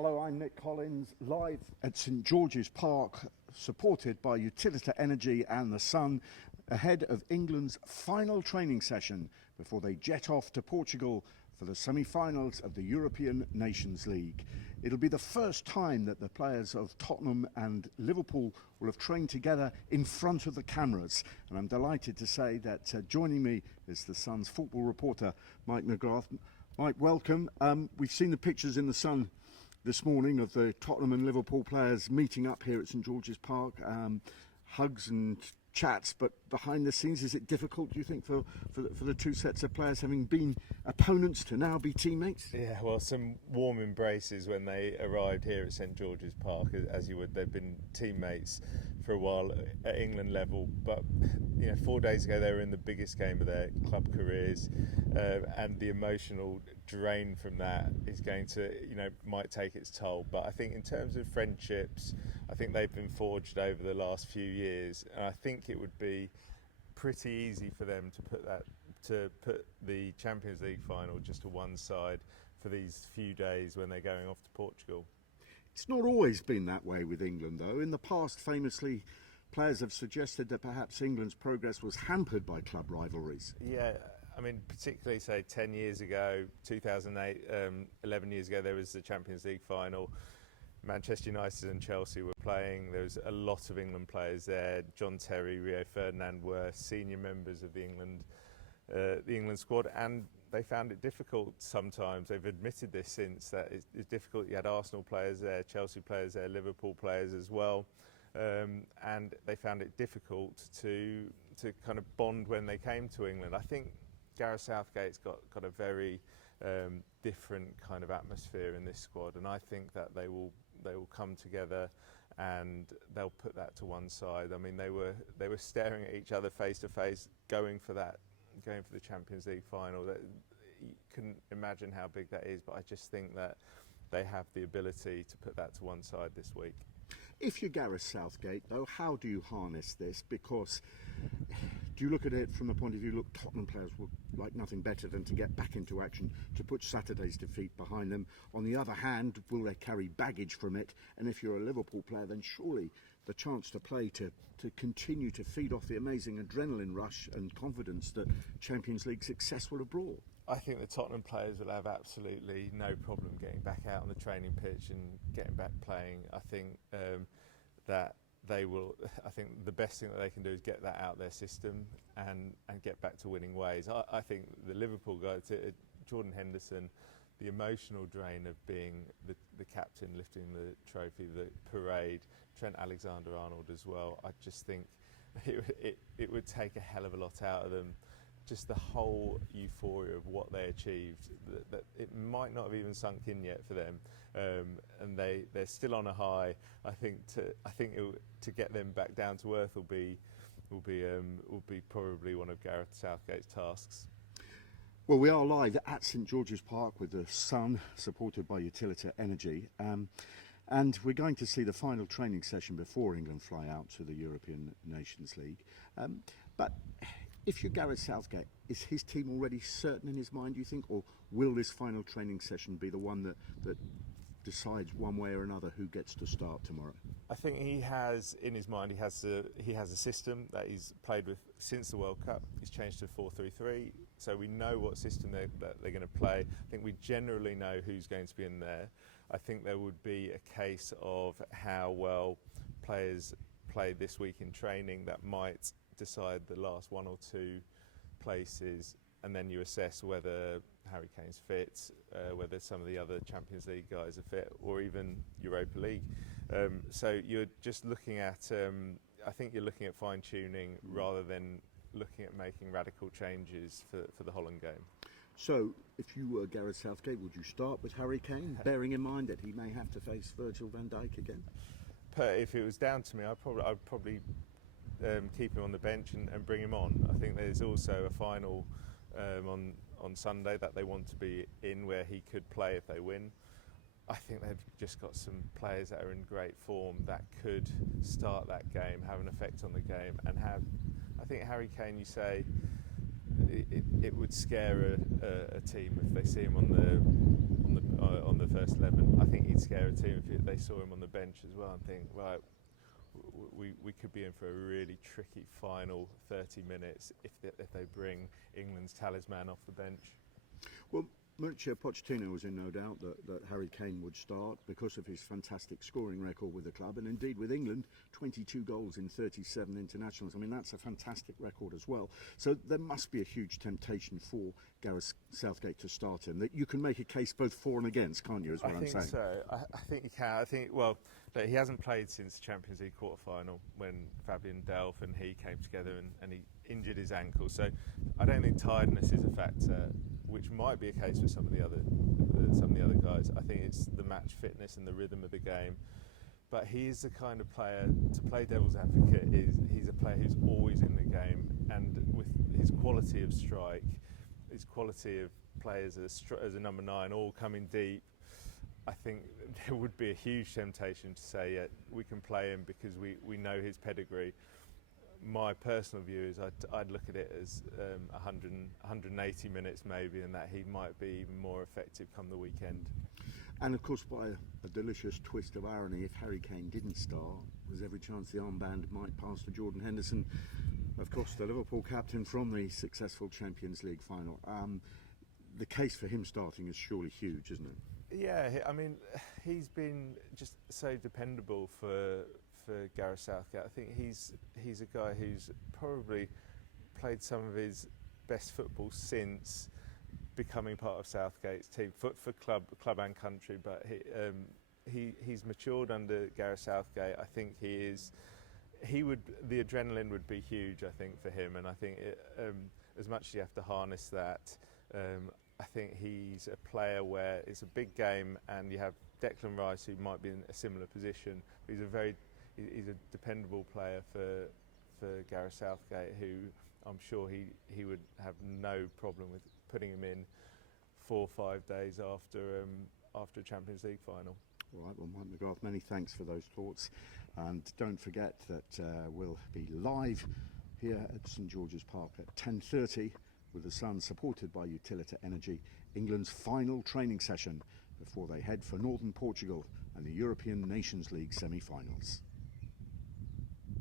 Hello, I'm Nick Collins, live at St George's Park, supported by Utilita Energy and The Sun, ahead of England's final training session before they jet off to Portugal for the semi-finals of the European Nations League. It'll be the first time that the players of Tottenham and Liverpool will have trained together in front of the cameras. And I'm delighted to say that joining me is The Sun's football reporter, Mike McGrath. Mike, welcome. We've seen the pictures in The Sun this morning of the Tottenham and Liverpool players meeting up here at St George's Park, hugs and chats, but behind the scenes, is it difficult, do you think, for the two sets of players, having been opponents, to now be teammates? Yeah, well, some warm embraces when they arrived here at St George's Park, as you would. They've been teammates for a while at England level, but 4 days ago they were in the biggest game of their club careers, and the emotional drain from that is going to, might take its toll. But I think in terms of friendships, I think they've been forged over the last few years, and I think it would be pretty easy for them to put the Champions League final just to one side for these few days when they're going off to Portugal. It's not always been that way with England, though. In the past, famously, players have suggested that perhaps England's progress was hampered by club rivalries. Yeah, I mean, particularly, say, 10 years ago, 2008, 11 years ago, there was the Champions League final. Manchester United and Chelsea were playing. There was a lot of England players there. John Terry, Rio Ferdinand were senior members of the England squad, and they found it difficult sometimes. They've admitted this since, that it's difficult. You had Arsenal players there, Chelsea players there, Liverpool players as well, and they found it difficult to kind of bond when they came to England. I think Gareth Southgate's got a very different kind of atmosphere in this squad, and I think that they will come together and they'll put that to one side. I mean, they were staring at each other face to face, going for the Champions League final. You couldn't imagine how big that is, but I just think that they have the ability to put that to one side this week. If you're Gareth Southgate, though, how do you harness this? Because do you look at it from the point of view, look, Tottenham players would like nothing better than to get back into action, to put Saturday's defeat behind them. On the other hand, will they carry baggage from it? And if you're a Liverpool player, then surely the chance to play, to continue to feed off the amazing adrenaline rush and confidence that Champions League success will have brought. I think the Tottenham players will have absolutely no problem getting back out on the training pitch and getting back playing. I think that they will. I think the best thing that they can do is get that out of their system and get back to winning ways. I think the Liverpool guys, Jordan Henderson, the emotional drain of being the captain, lifting the trophy, the parade, Trent Alexander-Arnold as well. I just think it would take a hell of a lot out of them. Just the whole euphoria of what they achieved, that it might not have even sunk in yet for them, and they're still on a high. I think to get them back down to earth will be probably one of Gareth Southgate's tasks. Well, we are live at St George's Park with The Sun, supported by Utilita Energy, and we're going to see the final training session before England fly out to the European Nations League. But if you're Gareth Southgate, is his team already certain in his mind, do you think, or will this final training session be the one that decides one way or another who gets to start tomorrow? I think he has in his mind, he has a system that he's played with since the World Cup. He's changed to 4-3-3, so we know what system that they're going to play. I think we generally know who's going to be in there. I think there would be a case of how well players play this week in training that might decide the last one or two places, and then you assess whether Harry Kane's fit, whether some of the other Champions League guys are fit, or even Europa League. So you're just looking at, I think you're looking at fine-tuning rather than looking at making radical changes for the Holland game. So, if you were Gareth Southgate, would you start with Harry Kane, bearing in mind that he may have to face Virgil van Dijk again? If it was down to me, I'd probably keep him on the bench and bring him on. I think there's also a final on Sunday that they want to be in, where he could play if they win. I think they've just got some players that are in great form that could start that game, have an effect on the game, and have. I think Harry Kane, you say, it would scare a team if they see him on the first 11. I think he'd scare a team if they saw him on the bench as well and think, right, we could be in for a really tricky final 30 minutes if they bring England's talisman off the bench. Well, Mauricio Pochettino was in no doubt that Harry Kane would start because of his fantastic scoring record with the club, and indeed with England, 22 goals in 37 internationals. I mean, that's a fantastic record as well. So there must be a huge temptation for Gareth Southgate to start him. That you can make a case both for and against, can't you, is what I'm saying? I think so. I think you can. I think, well, look, he hasn't played since the Champions League quarter-final when Fabian Delph and he came together and he injured his ankle. So I don't think tiredness is a factor, which might be a case for some of the other guys. I think it's the match fitness and the rhythm of the game. But he is the kind of player, to play devil's advocate, he's a player who's always in the game, and with his quality of strike, his quality of players as a number 9, all coming deep, I think there would be a huge temptation to say, yeah, we can play him because we know his pedigree. My personal view is I'd look at it as 180 minutes maybe, and that he might be even more effective come the weekend. And of course, by a delicious twist of irony, if Harry Kane didn't start, there's every chance the armband might pass to Jordan Henderson, of course the Liverpool captain from the successful Champions League final. The case for him starting is surely huge, isn't it? Yeah, I mean, he's been just so dependable for Gareth Southgate. I think he's a guy who's probably played some of his best football since becoming part of Southgate's team for club and country. But he's matured under Gareth Southgate. I think the adrenaline would be huge, I think, for him, and I think as much as you have to harness that, I think he's a player where it's a big game, and you have Declan Rice, who might be in a similar position. He's a dependable player for Gareth Southgate, who I'm sure he would have no problem with putting him in 4 or 5 days after a Champions League final. All right, well, Mike McGrath, many thanks for those thoughts, and don't forget that we'll be live here at St George's Park at 10:30 with the Sun, supported by Utilita Energy, England's final training session before they head for northern Portugal and the European Nations League semi-finals.